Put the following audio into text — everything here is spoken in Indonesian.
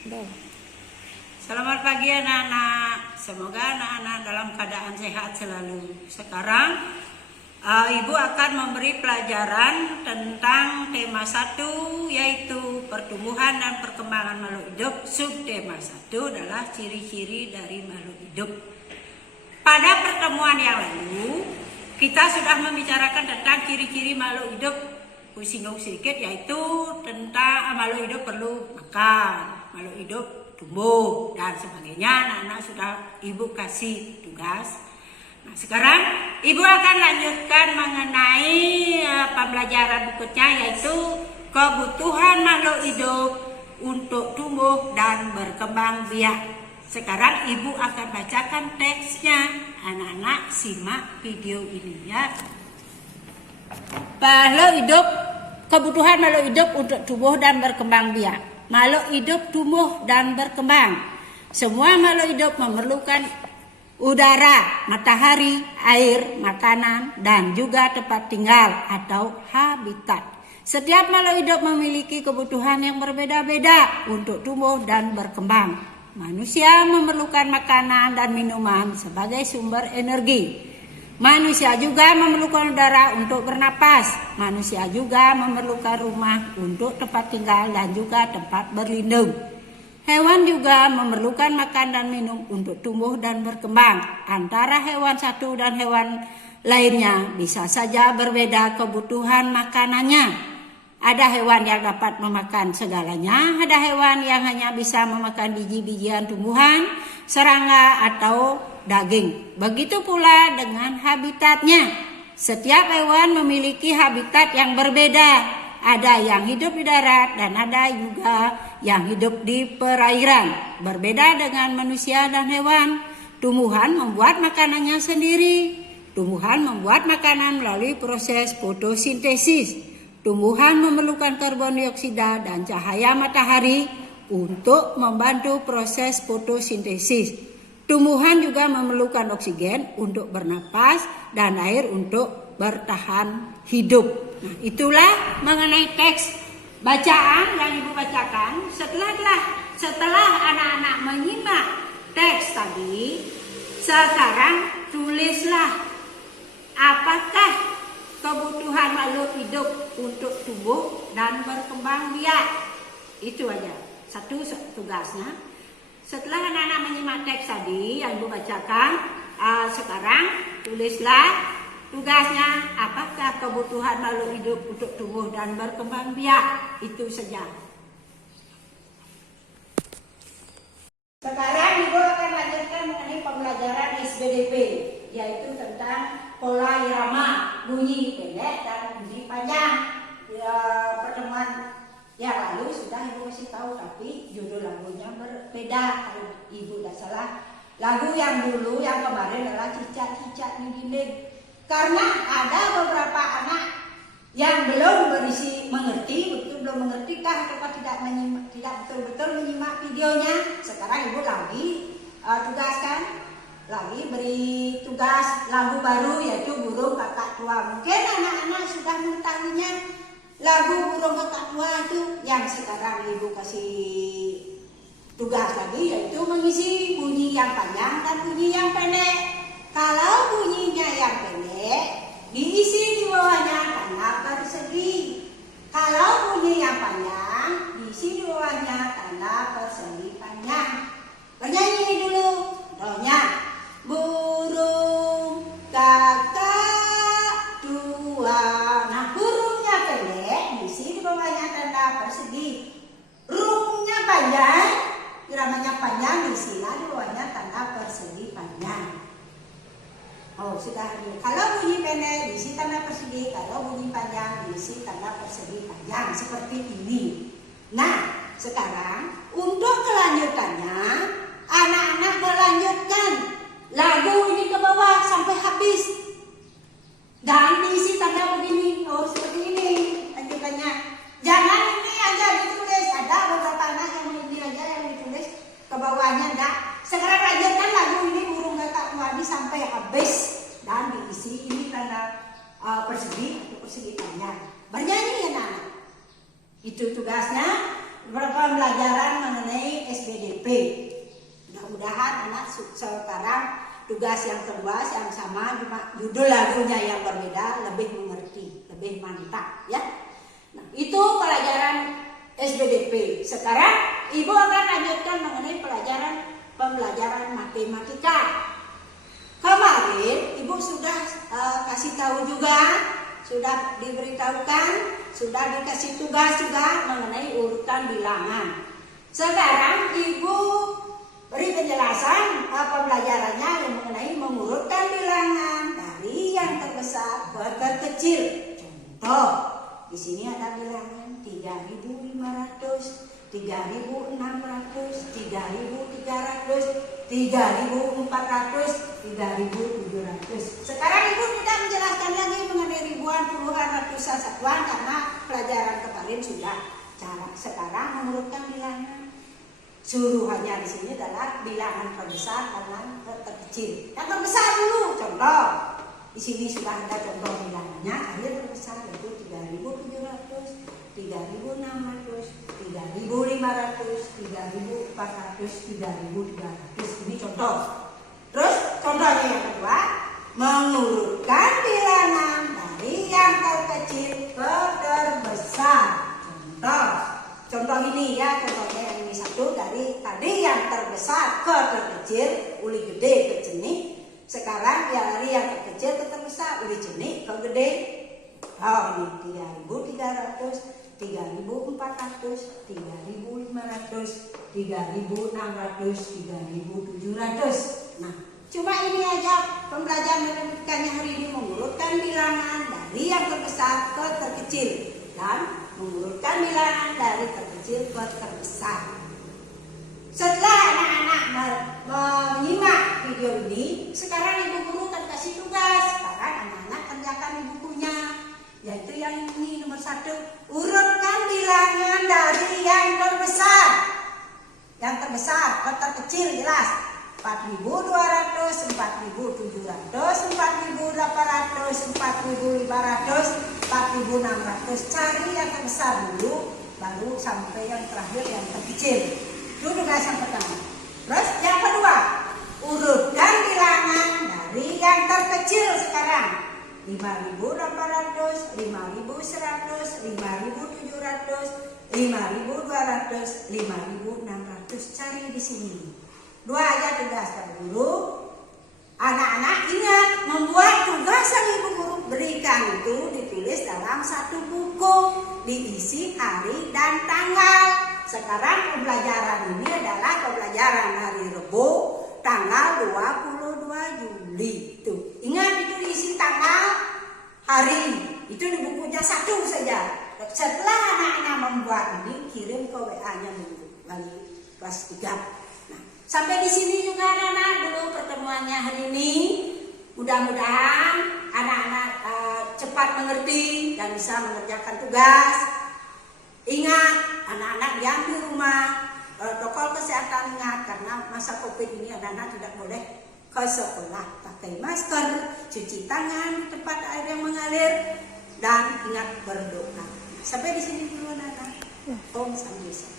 Udah. Selamat pagi anak-anak. Semoga anak-anak dalam keadaan sehat selalu. Sekarang Ibu akan memberi pelajaran tentang tema 1, yaitu pertumbuhan dan perkembangan makhluk hidup. Subtema 1 adalah ciri-ciri dari makhluk hidup. Pada pertemuan yang lalu kita sudah membicarakan tentang ciri-ciri makhluk hidup. Singgung sedikit, yaitu tentang makhluk hidup perlu makan, makhluk hidup tumbuh dan sebagainya. Anak-anak sudah Ibu kasih tugas. Nah, sekarang Ibu akan lanjutkan mengenai pembelajaran berikutnya, yaitu kebutuhan makhluk hidup untuk tumbuh dan berkembang biak. Sekarang Ibu akan bacakan teksnya. Anak-anak simak video ini ya. Makhluk hidup, kebutuhan makhluk hidup untuk tumbuh dan berkembang biak. Makhluk hidup tumbuh dan berkembang. Semua makhluk hidup memerlukan udara, matahari, air, makanan, dan juga tempat tinggal atau habitat. Setiap makhluk hidup memiliki kebutuhan yang berbeda-beda untuk tumbuh dan berkembang. Manusia memerlukan makanan dan minuman sebagai sumber energi. Manusia juga memerlukan udara untuk bernapas. Manusia juga memerlukan rumah untuk tempat tinggal dan juga tempat berlindung. Hewan juga memerlukan makan dan minum untuk tumbuh dan berkembang. Antara hewan satu dan hewan lainnya bisa saja berbeda kebutuhan makanannya. Ada hewan yang dapat memakan segalanya, ada hewan yang hanya bisa memakan biji-bijian tumbuhan, serangga atau daging. Begitu pula dengan habitatnya. Setiap hewan memiliki habitat yang berbeda. Ada yang hidup di darat dan ada juga yang hidup di perairan. Berbeda dengan manusia dan hewan. Tumbuhan membuat makanannya sendiri. Tumbuhan membuat makanan melalui proses fotosintesis. Tumbuhan memerlukan karbon dioksida dan cahaya matahari untuk membantu proses fotosintesis. Tumbuhan juga memerlukan oksigen untuk bernapas dan air untuk bertahan hidup. Nah, itulah mengenai teks bacaan yang Ibu bacakan. Setelah anak-anak menyimak teks tadi, sekarang tulislah apakah kebutuhan makhluk hidup untuk tumbuh dan berkembang biak. Itu aja, satu tugasnya. Setelah anak-anak menyimak teks tadi yang Ibu bacakan, sekarang tulislah tugasnya apakah kebutuhan makhluk hidup untuk tumbuh dan berkembang biak. Itu saja. Sekarang Ibu akan lanjutkan mengenai pembelajaran SBDP, yaitu tentang pola irama, bunyi pendek dan bunyi panjang. Pertemuan yang lalu sudah Ibu kasih tahu, tapi judul lagunya berbeda. Kalau Ibu tidak salah, lagu yang dulu yang kemarin adalah Cicak-Cicak di Dinding. Karena ada beberapa anak yang belum berisi mengerti, belum mengerti atau tidak betul-betul menyimak videonya. Sekarang Ibu lagi tugaskan, lagi beri tugas lagu baru, yaitu Burung Kakak Tua. Mungkin anak-anak sudah mengetahuinya. Lagu Burung Kakak Tua itu yang sekarang Ibu kasih tugas lagi, yaitu mengisi bunyi yang panjang dan bunyi yang pendek. Kalau bunyinya yang pendek, diisi di bawahnya tanda persegi. Kalau bunyi yang panjang, diisi di bawahnya tanda persegi panjang. Bernyanyi dulu. Rohnya. Burung kakak tua. Nah, burungnya pendek, diisi di bawahnya tanda persegi. Rungnya panjang, iramanya panjang, diisilah di bawahnya tanda persegi panjang. Oh, sudah. Kalau bunyi pendek diisi tanda persegi, kalau bunyi panjang diisi tanda persegi panjang, seperti ini. Nah, sekarang untuk kelanjutannya, anak-anak melanjutkan lagu ini ke bawah sampai habis dan diisi tanda begini. Oh, seperti ini lanjutannya. Jangan ini aja ditulis. Ada beberapa anak yang ini aja yang ditulis, ke bawahnya enggak. Sekarang lanjutkan lagu ini Burung Kakak Tua sampai habis dan diisi ini tanda persegi atau persegi panjang. Bernyanyi ya anak. Itu tugasnya. Pembelajaran mengenai Mudah-mudahan anak sekarang tugas yang kedua yang sama, cuma judul lagunya yang berbeda, lebih mengerti, lebih mantap ya. Nah, itu pelajaran SBDP. Sekarang Ibu akan lanjutkan mengenai pembelajaran matematika. Kemarin Ibu sudah kasih tahu juga, sudah diberitahukan, sudah dikasih tugas juga mengenai urutan bilangan. Sekarang Ibu beri penjelasan pembelajarannya yang mengenai mengurutkan bilangan dari yang terbesar ke terkecil. Contoh, di sini ada bilangan 3.500, 3.600, 3.300, 3.400, 3.700. Sekarang Ibu tidak menjelaskan lagi mengenai ribuan, puluhan, ratusan, satuan karena pelajaran kemarin sudah cara. Sekarang mengurutkan bilangan. Suruhannya di sini adalah bilangan terbesar dan terkecil. Yang terbesar dulu, contoh. Di sini sudah ada contoh bilangannya. Akhir terbesar yaitu 3.700, 3.600, 3.500, 3.400, 3.300. Ini contoh. Terus contohnya yang kedua, mengurutkan bilangan dari yang terkecil ke terbesar. Contoh ini ya, contohnya yang ini satu, dari tadi yang terbesar ke terkecil, uli gede ke jenik. Sekarang ya dari yang terkecil ke terbesar, uli jenik ke gede. Oh ini 3.300, 3.400, 3.500, 3.600, 3.700. Nah, cuma ini aja pembelajaran matematikanya hari ini, mengurutkan bilangan dari yang terbesar ke terkecil dan mengurutkan bilangan dari terkecil ke terbesar. Setelah anak-anak menyimak video ini, sekarang ibu guru akan kasih tugas. Sekarang anak-anak kerjakan di bukunya, yaitu yang ini nomor 1. Urutkan bilangan dari yang terbesar. Yang terbesar ke terkecil jelas. 4.200, 4.700, 4.800, 4.500, 4.600. Cari yang terbesar dulu, baru sampai yang terakhir yang terkecil. Itu tugas yang pertama. Terus yang kedua, urutkan bilangan dari yang terkecil sekarang. 5.800, 5.100, 5.700, 5.200, 5.600. Cari di sini. 2 aja tugas dari guru. Anak-anak ingat, membuat tugas yang ibu guru berikan itu ditulis dalam satu buku, diisi hari dan tanggal. Sekarang pembelajaran ini adalah pembelajaran hari Rabu, tanggal 22 Juli. Tuh, ingat itu diisi tanggal, hari. Itu di bukunya satu saja. Setelah anak-anak membuat ini, kirim ke WA-nya dulu, balik kelas 3. Sampai di sini juga anak-anak dulu pertemuannya hari ini. Mudah-mudahan anak-anak cepat mengerti dan bisa mengerjakan tugas. Ingat, anak-anak diam di rumah. Protokol kesehatan ingat, karena masa COVID ini anak-anak tidak boleh ke sekolah. Pakai masker, cuci tangan di tempat air yang mengalir, dan ingat berdoa. Sampai di sini dulu anak-anak. Om Sanggisa.